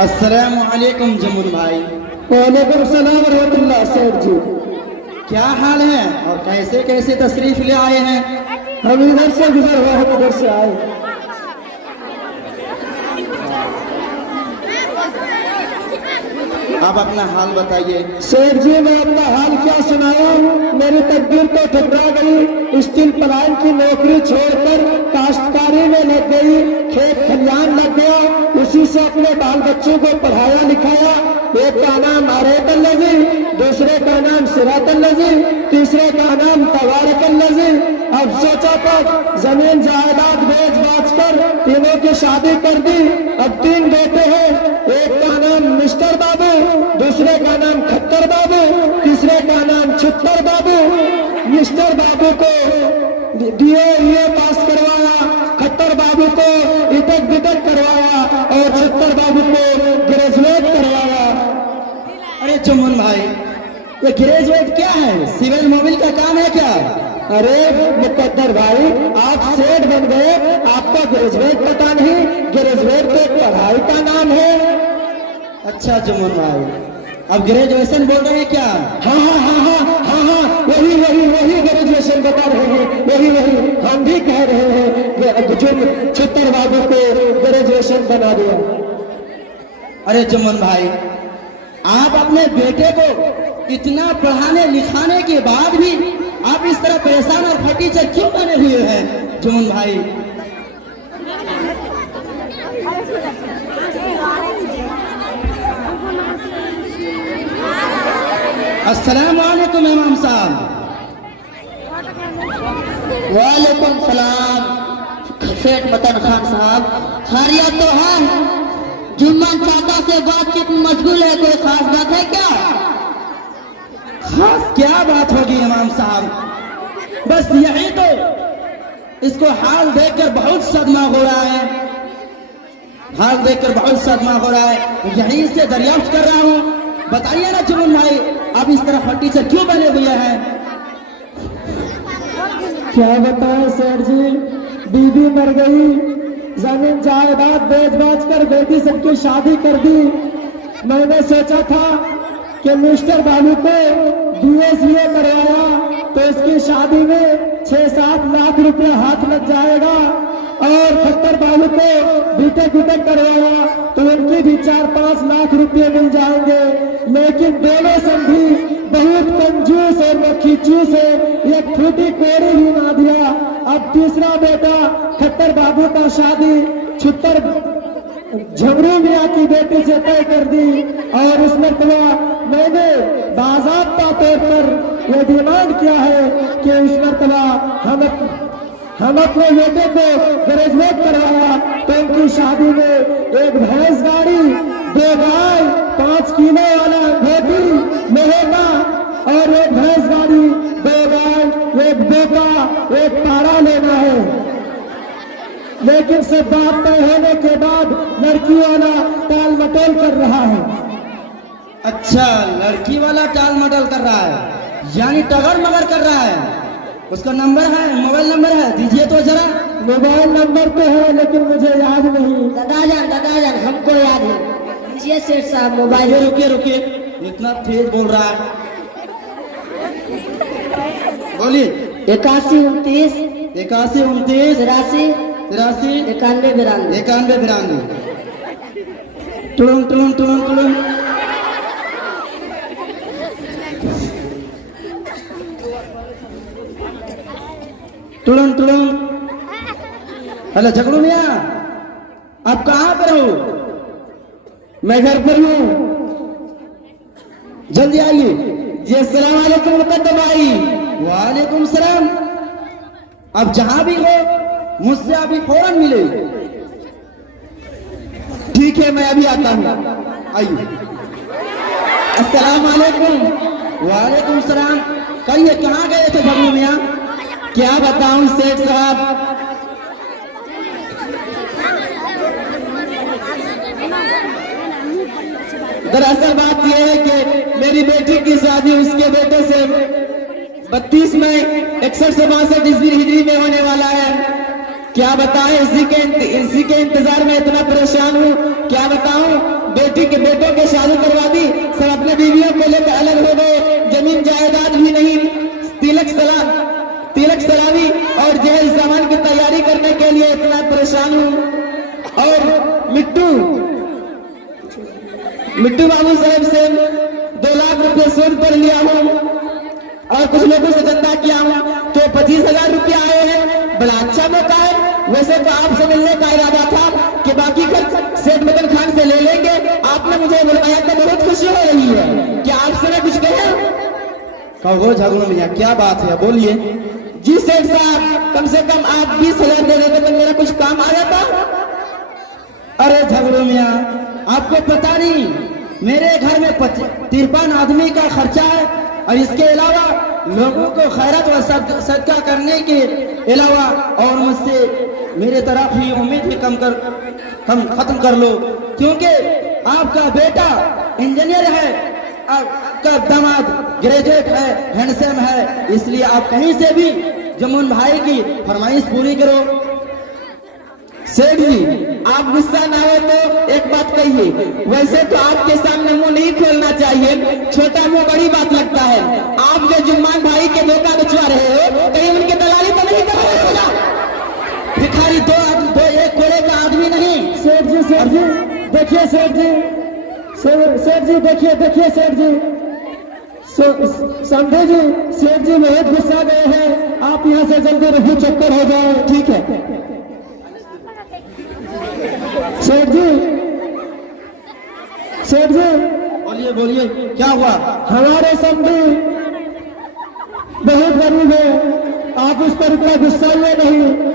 अस्सलामु अलैकुम जमुन भाई। वालेकुम सलाम रहमतुल्लाह। सेठ जी क्या हाल है और कैसे कैसे तशरीफ ले आए हैं? हम इधर से गुजर हुआ हम उधर से आए। आप अपना हाल बताइए। सेठ जी मैं अपना हाल क्या सुनाऊं, मेरी तकदीर तो ठुकरा गई। स्टील प्लांट की नौकरी छोड़कर काश्तकारी में लग गई, खेत खलियान लग गया, उसी से अपने बाल बच्चों को पढ़ाया लिखाया। एक का नाम आरेकल नजी, दूसरे का नाम सिरातल नजी, तीसरे का नाम तवारकल नजी। अब सोचा तो जमीन जायदाद बेच बाच कर तीनों की शादी कर दी। अब 3 बेटे हैं, एक का नाम मिस्टर बाबू, दूसरे का नाम खट्टर बाबू, तीसरे का नाम छुट्टर बाबू। मिस्टर बाबू को DA पास करवाया, खट्टर बाबू को इतक बितक करवाया और छुट्टर बाबू को ग्रेजुएट करवाया। अरे जमुन भाई, ये ग्रेजुएट क्या है? सिविल मोबिल का काम है क्या? अरे मुकद्दर भाई, आप सेठ बन गए, आपका ग्रेजुएट पता नहीं? ग्रेजुएट तो पढ़ाई का नाम है। अच्छा जमुन भाई, अब ग्रेजुएशन बोल रहे हैं क्या? हाँ हाँ हाँ हाँ हाँ हाँ, वही ग्रेजुएशन बता रहे हैं, वही हम भी कह रहे हैं जो छुट्टर बाबू को ग्रेजुएशन बना दिया। अरे जमुन भाई, आप अपने बेटे को इतना पढ़ाने लिखाने के बाद भी आप इस तरह परेशान और फटीचर क्यों बने हुए हैं जमुन भाई? अस्सलाम वालेकुम इमाम साहब। वालेकुम सलाम सेठ मतन खान साहब, खैरियत तो है? जुम्मन चाचा से बातचीत में मशगूल है, कोई खास बात है क्या? खास क्या बात होगी इमाम साहब, बस यही तो, इसको हाल देखकर बहुत सदमा हो रहा है, हाल देखकर बहुत सदमा हो रहा है, यहीं से दरियाफ्त कर रहा हूँ। बताइए ना जुम्मन भाई, आप इस तरह फटीचर क्यों बने हुए हैं? क्या बताएं सेठ जी, बीवी मर गई, जमीन जायदाद बेच बाच कर बेटी सबकी शादी कर दी। मैंने सोचा था कि मिस्टर बाबू को DA करवाया तो इसकी शादी में 6-7 लाख रुपया हाथ लग जाएगा, और खट्टर बाबू को बीटेक करवाया तो उनकी भी 4-5 लाख रुपये मिल जाएंगे। लेकिन दोनों संधि बहुत कंजूस और मक्खीचूस है, एक फूटी कोड़ी ही ना दिया। अब तीसरा बेटा खट्टर बाबू का शादी छुट्टर झमरू मियाँ की बेटी से तय कर दी, और उस मरतबा मैंने बाज़ाब्ता तौर पर यह डिमांड किया है कि इस मरतबा हम अपने बेटे को ग्रेजुएट करवाया तो उनकी शादी में एक भैंस गाड़ी, 2 गाय, 5 किलो वाला धोती मेहंगा और एक भैंस गाड़ी, 2 गाय, 1 बेटा, 1 पारा लेना है। लेकिन सब बात तय होने के बाद लड़की वाला टाल मटोल कर रहा है। अच्छा, लड़की वाला टाल मटोल कर रहा है, यानी टगर मगर कर रहा है। उसका नंबर है, मोबाइल नंबर है, दीजिए तो जरा। मोबाइल नंबर तो है लेकिन मुझे याद नहीं। दादाजान हमको याद है, दीजिए सेठ साहब मोबाइल। रुकिए, इतना तेज बोल रहा है, बोलिए। 81 29 81 29 83 93 91 92। टुलुम। हेलो झगड़ू मियाँ, आप कहाँ पर हो? मैं घर पर हूँ। जल्दी आइए। जी अस्सलाम वालेकुम मुकद्दम भाई। वालेकुम सलाम। अब जहां भी हो मुझसे अभी फौरन मिले। ठीक है, मैं अभी आता हूँ। आइए। अस्सलाम वालेकुम। वालेकुम सलाम। कहिए कहाँ गए थे झगड़ू मियाँ? क्या बताऊं सेठ साहब, दरअसल बात यह है कि मेरी बेटी की शादी उसके बेटे से 32 में 61 से 62 ईस्वी हिजरी में होने वाला है। क्या बताएं, इसी के इंतजार में इतना परेशान हूँ, क्या बताऊं। बेटी के बेटों के शादी करवा दी, सब अपने बीवियों को लेकर अलग हो गए, जमीन जायदाद भी नहीं, तिलक सलामी और जहेज सामान की तैयारी करने के लिए इतना परेशान हूँ। और मिट्टू बाबू साहब से 2 लाख रुपए सूद पर लिया हूँ और कुछ लोगों से चंदा किया हूँ, तो 25,000 रुपये आए हैं। बड़ा अच्छा मौका है। वैसे तो आपसे मिलने का इरादा था कि बाकी खर्च सेठ मदन खान से ले लेंगे, आपने मुझे बुलवाया तो बहुत खुशी हो रही है। क्या आपसे मैं कुछ कहें? कहो झगड़ू मियाँ, क्या बात है, बोलिए। जी सेठ साहब, कम से कम आप 20,000 दे देते तो मेरा कुछ काम आ जाता। अरे झगड़ू मियाँ, आपको पता नहीं मेरे घर में 53 आदमी का खर्चा है, और इसके अलावा लोगों को खैरत व सदका करने के अलावा और मुझसे मेरे तरफ ही उम्मीद भी खत्म कर लो, क्योंकि आपका बेटा इंजीनियर है, आपका दामाद ग्रेजुएट है, हैंडसम है, इसलिए आप कहीं से भी जमुन भाई की फरमाइश पूरी करो। सेठ जी, आप गुस्सा ना हो तो एक बात कहिए। वैसे तो आपके सामने मुंह नहीं खोलना चाहिए, छोटा मुंह बड़ी बात लगता है। आप जो जुम्मान भाई के धोखा बिचवा रहे हो, कहीं उनके दलाली तो नहीं कर रहे हो ना? भिखारी दो एक कोड़े का आदमी नहीं। सेठ जी देखिए, सेठ जी देखिए सेठ जी, समझे जी, सेठ जी बहुत गुस्सा गए हैं। आप यहाँ से जल्दी रफू चक्कर हो जाए, ठीक है सेठ जी? बोलिए, क्या हुआ? हमारे समझी बहुत गरीब है, आप उस पर इतना गुस्सा हुए नहीं।